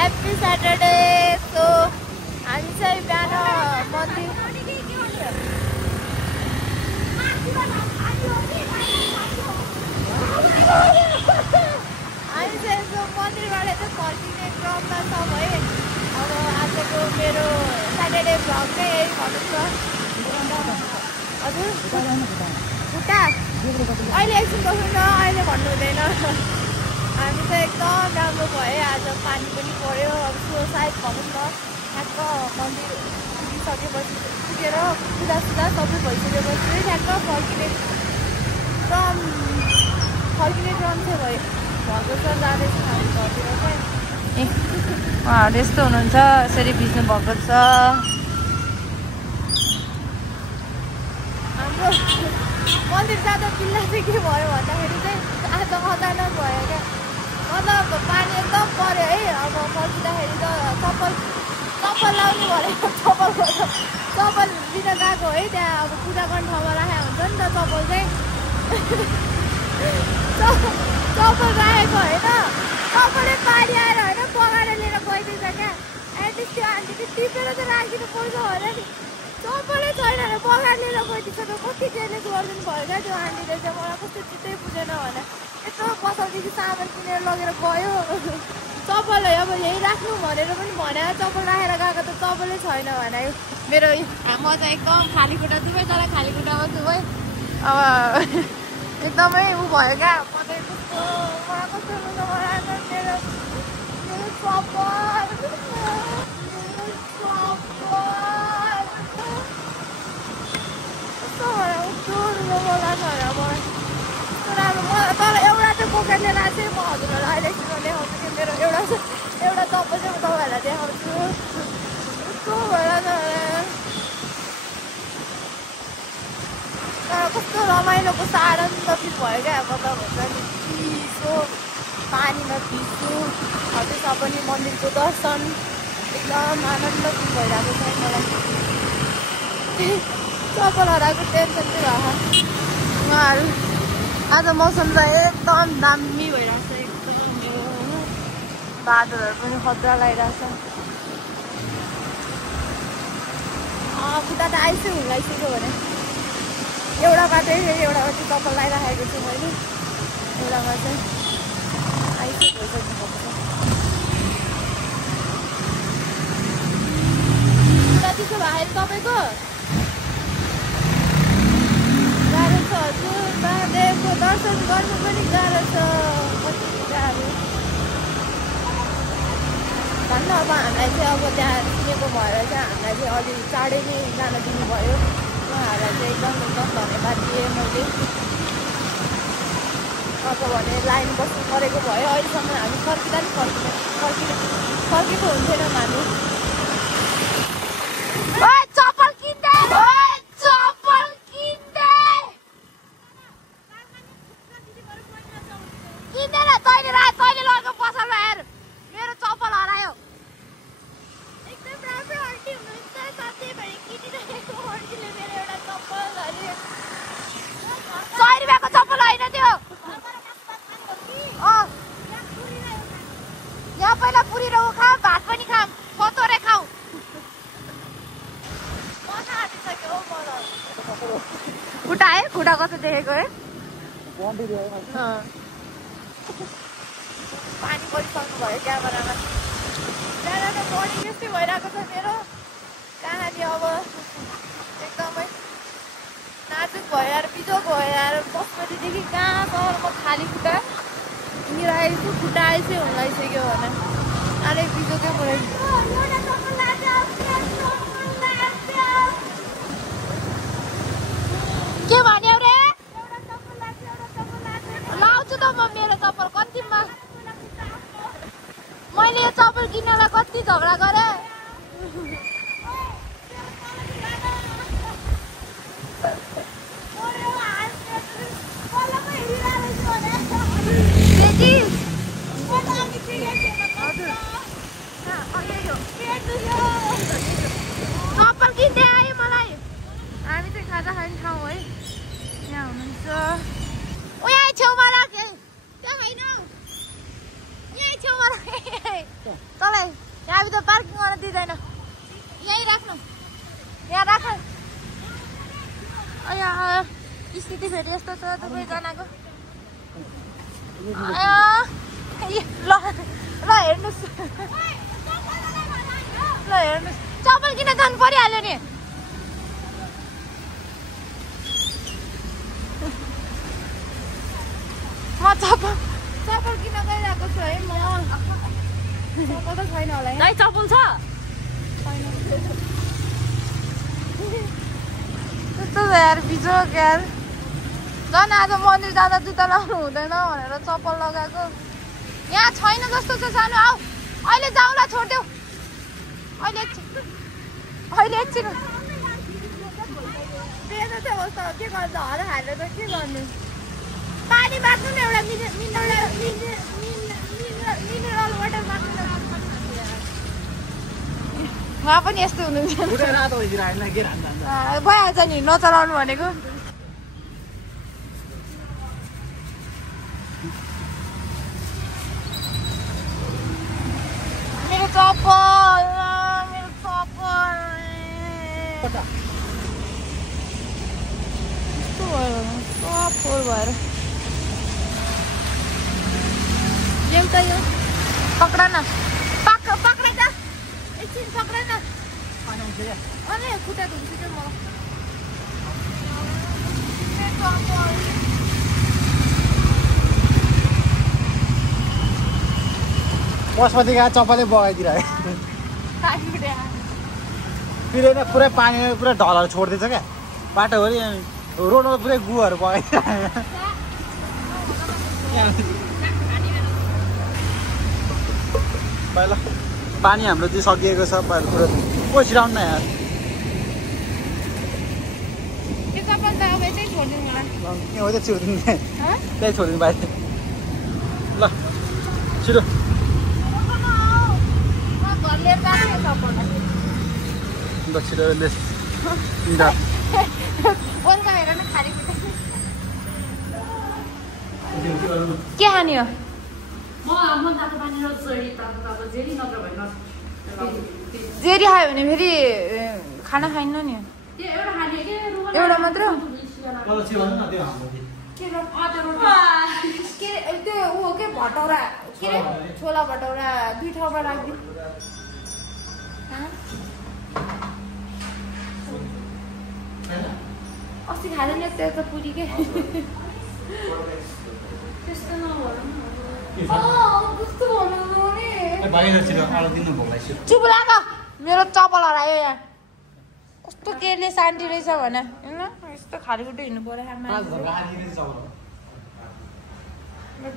Happy Saturday. So हामी चाहिँ बिहान मन्दिर मन्दिरबाट चाहिँ फर्किने क्रममा छ है। अब आजको मेरो स्याटरडे भ्लग चाहिँ यही भन्नु छ। हजुर खुट्टा अहिले एकछिन बस्नु न, अहिले भन्नु हुँदैन। हामी चाहिँ एकदम राम्रो भयो, आज पानी पनि पर्यो। अब सायद भनौँ न ठ्याक्क मन्दिर पुगिसकेपछि पुगेर पूजासुजा सबै भइसकेपछि ठ्याक्क फर्किने क्रम चाहिँ भयो। भन्छ जाँदैछ हामी घरतिर चाहिँ। उहाँहरू यस्तो हुनुहुन्छ, यसरी भिज्नु भएको छ। हाम्रो मन्दिर जाँदा किल्ला चाहिँ के भयो भन्दाखेरि चाहिँ आज अचानक भयो क्या। मतलब पानी एकदम पर्यो है। अब फर्किँदाखेरि त चप्पल लाउनु भनेको चप्पल लिन गएको है। त्यहाँ अब पूजा गर्ने ठाउँमा राखेको हुन्छ नि त चप्पल चाहिँ। चप्पल राखेको होइन, चप्पलै पानी आएर होइन पगाएर लिएर गइदिन्छ क्या। एटलिस्ट त्यो आन्टीले टिपेर चाहिँ राखिदिनु पर्छ होला नि। चप्पलै छैन भने पगाएर लिएर गइदिन्छ। कति केयरलेस गरिदिनु भयो क्या त्यो आन्टीले चाहिँ। मलाई कस्तो चित्तै बुझेन भने यत्रो पसलदेखि सामान किनेर लगेर गयो। चप्पल अब यही राख्नु भनेर पनि भने, चप्पल राखेर गएको त चप्पलै छैन भने। मेरो म चाहिँ एकदम खाली खुट्टा दुवै तल खाली खुट्टामा छु है। अब एकदमै ऊ भयो क्या। मलाई कस्तो लुगा बनाएको मेरो चप्पल तर एउटा चाहिँ पोकेट लिएर चाहिँ म हजुरहरूलाई अहिले एकछिन देखाउँछु कि मेरो एउटा चप्पल चाहिँ म तपाईँहरूलाई देखाउँछु। कस्तो भयो तर कस्तो रमाइलोको आनन्द फिल भयो क्या। मतलब हुन्छ नि चिसो पानीमा भिज्छु, त्यसमा पनि मन्दिरको दर्शन एकदम आनन्द फिल भइरहेको छ मलाई। चप्पल हराएको टेन्सन चाहिँ भयो। उहाँहरू आज मौसम चाहिँ एकदम दामी भइरहेको छ। एकदम बादलहरू पनि खतरा लगाइरहेको छ। खुट्टा त आइसक्यो भने एउटा बाटो एउटा बाटो चप्पल लगाइराखेको छु मैले। एउटामा चाहिँ आइसक्यो त्यसो भए तपाईँको गाह्रो छ हजुर। महादेवको दर्शन गर्नु पनि गाह्रो छ। कति गाह्रो भन्नु। अब हामीलाई चाहिँ अब त्यहाँ चिनेको भएर चाहिँ हामीलाई चाहिँ अलि चाँडै नै जान दिनुभयो। उहाँहरूलाई चाहिँ एकदम धन्यवाद दिएँ मैले। अब भने लाइन बस्नु परेको भयो। अहिलेसम्म हामी फर्किँदा नि फर्केको हुन्थेन हामी। चप्पल किन्दै किन्दैन तैँले लगेको पसलमा हेर। मेरो चप्पल हरायो। एकदम राम्रो आन्टी हुनुहुन्छ साथै भने किनिरहेको आन्टीले मेरो एउटा चप्पल हरायो। 100 रुपियाँको चप्पल होइन त्यो। यहाँ पहिला पुरी र खाऊ, भात पनि खाऊ, कतोरे खाऊ। खुट्टा है, खुट्टा कस्तो देखेको है। पानी परिसक्नु भयो क्यामेरामा। त्यहाँबाट बडी त्यस्तै भइरहेको छ मेरो कहानी। अब एकदमै नाजुक भयो यार, बिजोक भयो यार। 10 बजीदेखि कहाँसम्म म खाली खुट्टा हिँडिरहेको छु। खुट्टा आइसक्यो हुन लागिसक्यो भने अरे बिजोकै पऱ्यो। के भन्यो रे? लाउँछु त म मेरो चप्पल। कतिमा मैले यो चप्पल किन्नलाई कति झगडा गरेँ। चप्पल किन्दै आयो मलाई। हामी चाहिँ खाजा खाने ठाउँ है। यहाँ हुनुहुन्छ यहाँ छेउमा राख। त्यहाँ होइन यहाँ छेउमा राख। तँलाई दिँदैन यहीँ राख्नु यहाँ राख अया स्थिति फेरि यस्तो छ दुवैजनाको ल हेर्नुहोस् ल हेर्नुहोस् चप्पल किन जानु परिहाल्यो नि म चप्पल किन गइरहेको छु है म चप्पल त छैन होला है चप्पल छ त्यस्तो छ यार बिजोक यार झन् आज मन्दिर जाँदा जुत्ता लाउनु हुँदैन भनेर चप्पल लगाएको यहाँ छैन जस्तो छ सानो आऊ अहिले जाउँला छोडिदेऊ अहिले एकछिन के गर्छ हरा हालेर त के गर्नु पानी माग्नु न एउटा मिनरल वाटर माग्नु न उहाँ पनि यस्तो हुनुहुन्छ भइहाल्छ नि नचलाउनु भनेको मेरो चप्पल कस्तो भयो फोहोर भएर एउटा यो पक्रा न पक्रा त एकछिन पक्रा न अरे खुट्टा धुन्छु क्या पशुपतिका चप्पलै बगाइदिरहेको फेरि पुरै पानी पुरा ढलहरू छोडिदिन्छ क्या बाटोभरि रोडमा पुरै गुहरू बगाइदिरहेको पहिला पानी हाम्रो चाहिँ सकिएको छ पुरा छिराउनु न यार हो त्यो छिर्दिनु त्यही छोडिदिनु बाहिर ल छिटो छिटो के खाने हो जेरी खायो भने फेरि खाना खाइन्न नि एउटा मात्र त्यो ऊ के भटौरा के अरे छोला भटौरा 2 ठाउँमा राखिदिउँ अस्ति खाँदैन त्यो त पुरी के त्यस्तो चुप लाग मेरो चप्पल हरायो यहाँ कस्तो केले शान्ति रहेछ भने होइन यस्तो खालीखुट्टै हिँड्नु पर्यो मेरो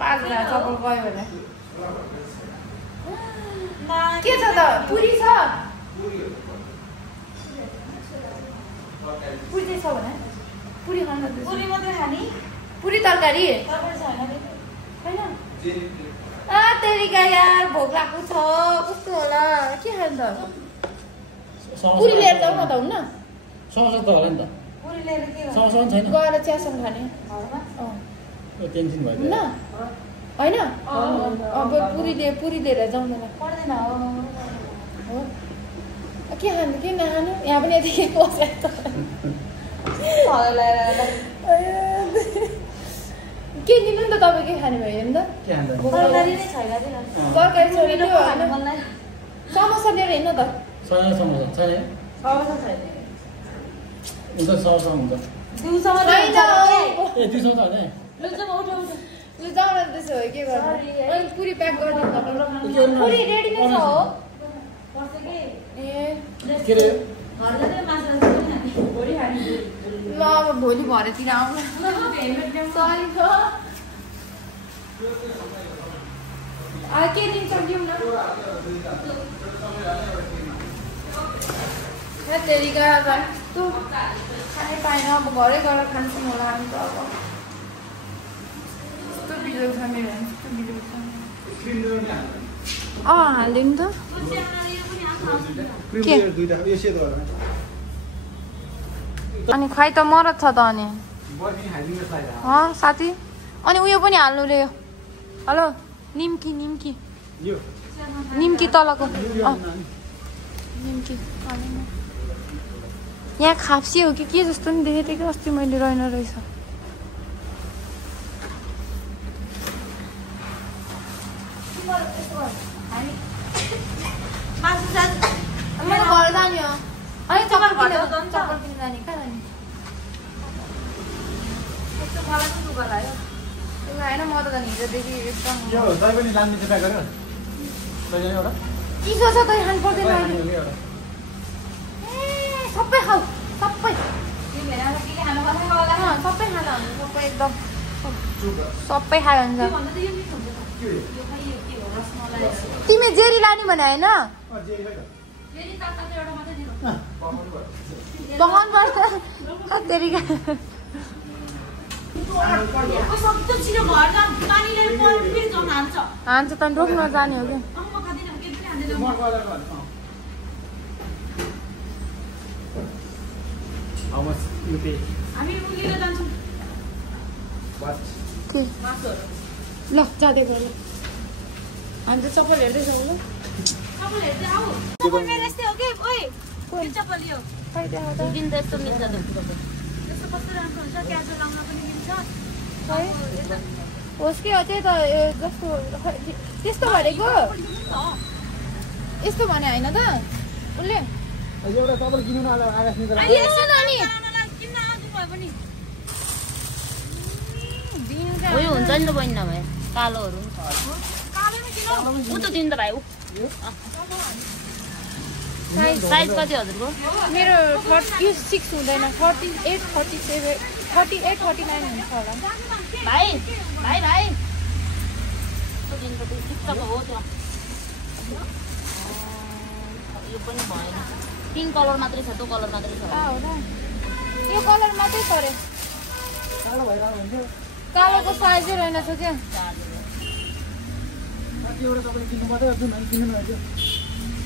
5 हजार चप्पल गयो भने के छ त पुरी छ पुरी छ भने पुरी खानु पुरी मात्रै खाने पुरी तरकारी होइन तेरिका यार भोक लाग्एको छ कस्तो होला के खानु त पुरी लिएर जाउँ न त हुन्न समोसा त होला नि त पुरी लिएर के समोसा पनि छैन गएर चियासँग खाने टेन्सन भयो होइन होइन अब पुरी लिएर जाउँ न पर्दैन हो के खानु के नखानु यहाँ पनि यति बसेको के दिनु नि त तपाईँ के खाने भयो नि त तरकारी छोडेर समोसा लिएर हिँड्नु त जाउँ न त्यसो हो के गर्नु अनि पुरी प्याक गरिदिनु पुरी रेडी नै छ हो ल अब भोलि भरेतिर आउनु सरी के दिन्छ दिउँ न तेरिका तँ खानै पाएन अब घरै गएर खान्छौँ होला हामी त अब यस्तो बिजोग छ मेरो यस्तो बिजोग छ हालिदिनु त अनि खुवाइ त मरत छ त अनि साथी अनि उयो पनि हाल्नु रे निम्की तलको निम्की खाने यहाँ खाप्सी हो कि के जस्तो नि देखेको थिएँ कि अस्ति मैले रहेन रहेछ मेरो घर जाने हो अनि चप्पल किन्न जाने कहाँ जाने होइन म त हिजोदेखि एकदम चिसो छ तै खानु पर्दैन सबै खाऊ सबै सबै खाँदा हुन्छ सबै एकदम सबै खायो हुन्छ तिमी जेरी लाने भने होइन बगाउनु पर्छ हान्छ त रोक्न जाने हो कि ल जाँदै गयो ल हामी त चप्पल हेर्दैछौँ ल होस् कि त्यही त जस्तो त्यस्तो भनेको यस्तो भने होइन त उसले हुन्छ नि त बहिनी नभए कालोहरू ऊ त दिनु त भाइ साइज कति हजुरको मेरो 36 हुँदैन 48 47 48 49 हुन्छ होला भाइ भाइ भाइ दिनु त टिकटक हो त्यो यो पनि भएन पिङ्क कलर मात्रै छ त्यो कलर मात्रै छ हो र यो कलर मात्रै छ रे कालोको साइजै रहेन छ क्या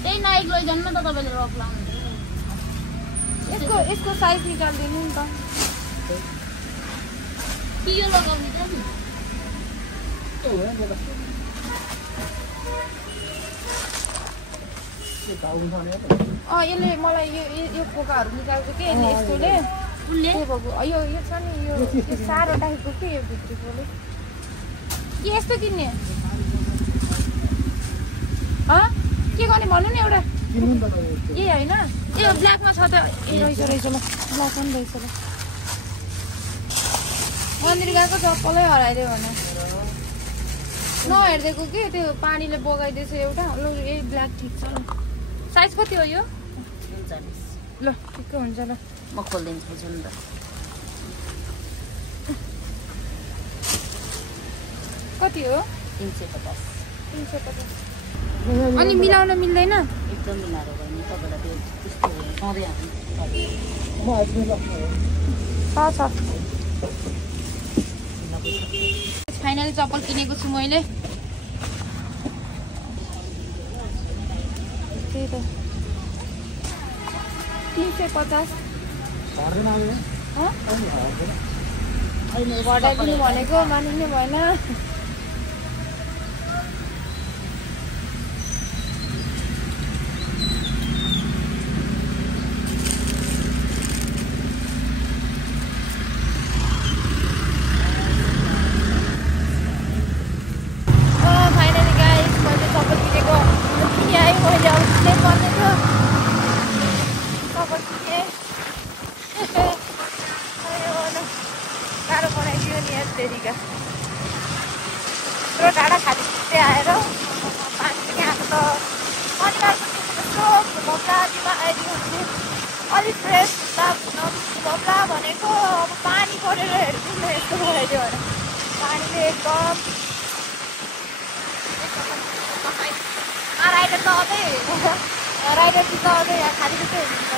त्यही नाइक लैजानु न त तपाईँले रक लाउनु यसको साइज निकालिदिनु नि त कि यो लगाउने त नि यसले मलाई यो पोकाहरू निकाल्छ कि यसले यस्तोले यो छ नि यो साह्रो टाइपको के यो भित्रीकोले के यस्तो किन्ने के गर्ने भन्नु नि एउटा ए होइन ए ब्ल्याकमा छ त ए रहेछ ल ब्ल्याक पनि रहेछ ल मन्दिर गएको चप्पलै हराइदियो भने नहेरिदिएको कि त्यो पानीले बगाइदिएछ एउटा ल ए ब्ल्याक ठिक छ ल साइज कति हो यो ल ठिकै हुन्छ ल म खोलिदिन्छु नि त कति हो 350 350 अनि मिलाउन मिल्दैन एकदम मिलाएर गर्ने तपाईँलाई त्यो त्यस्तो सधैँ फाइनली चप्पल किनेको छु मैले त्यही त 350 घटाइदिनु भनेको मानिने भएन टाढा खाली छिट्टै आएर पानी खाएको त परिवारको त्यस्तो घुमौला बिमा आइदियो भने अलिक फ्रेस घुमौला भनेको अब पानी परेर हेर्छु न यस्तो भइदियो भने पानीले एकदम राइडर त अझै राइडर त अझै यहाँ खाली जस्तै हुनुहुन्छ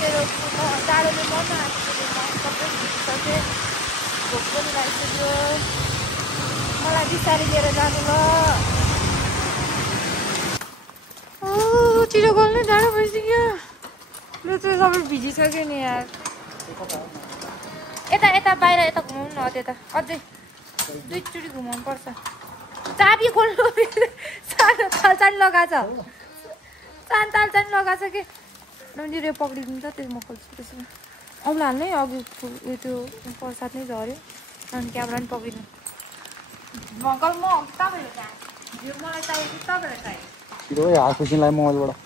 मेरो जाडोले मन सबै भिजिसकेँ भोक पनि लागिसक्यो मलाई बिस्तारै लिएर जानु ल छिटो गर्नु जाडो भइसक्यो मेरो चाहिँ सबै भिजिसक्यो नि यार यता यता बाहिर यता घुमाउनु न त्यता अझै दुईचोटि घुमाउनु पर्छ चाबी खोल्नु सानो तालचान लगाएको छ सानो तालचान लगाएको छ कि नन्दिरे पक्रिदिन्छ त्यो म खोल्छु त्यसो भए औँला हाल्नै अघि त्यो प्रसाद नै झऱ्यो अनि क्यामेरा पनि पक्रिनु भङ्कल म तपाईँहरू चाहिँ यो मलाई चाहिएको तपाईँहरू चाहियो छिटो हात खुसीलाई मोबाइलबाट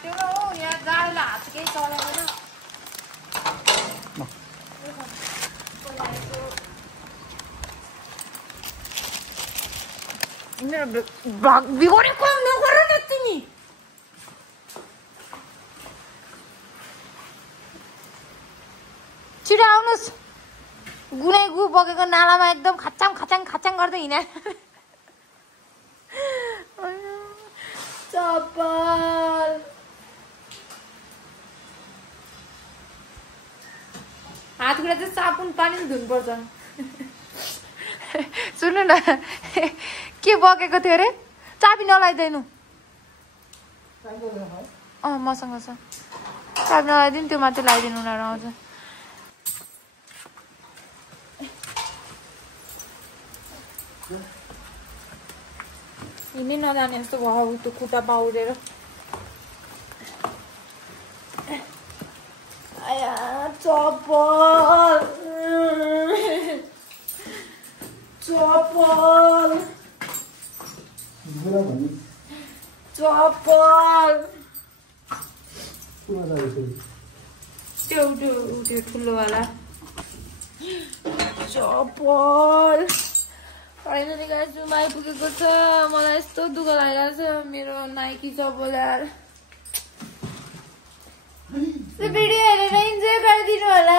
त्यो हो यहाँ गाडीलाई हात केही चलाउँदैन मेरो बिगोरेको नगर न तिमी छिटो आउनुहोस् गुनै गु बगेको नालामा एकदम खाचाङ खाचाङ खाचाङ गर्दै हिँडे चप्पल हात खुट्टा चाहिँ साबुन पानी धुनुपर्छ सुन्नु न के बगेको थियो अरे चाबी नलाइदिनु मसँग छ चाबी नलाइदिनु त्यो मात्रै लगाइदिनु उनीहरू आउँछ हिँड्नै नजाने जस्तो भयो त्यो खुट्टा बाउरेर आया चप्पल चप्पल चप्पल त्यो ठुलोवाला चप्पल फाइनली गाइस रुम आइपुगेको छ मलाई यस्तो दुःख लागिरहेको छ मेरो नाइकी चप्पल यार भिडियो हेरेर इन्जोय गरिदिनु होला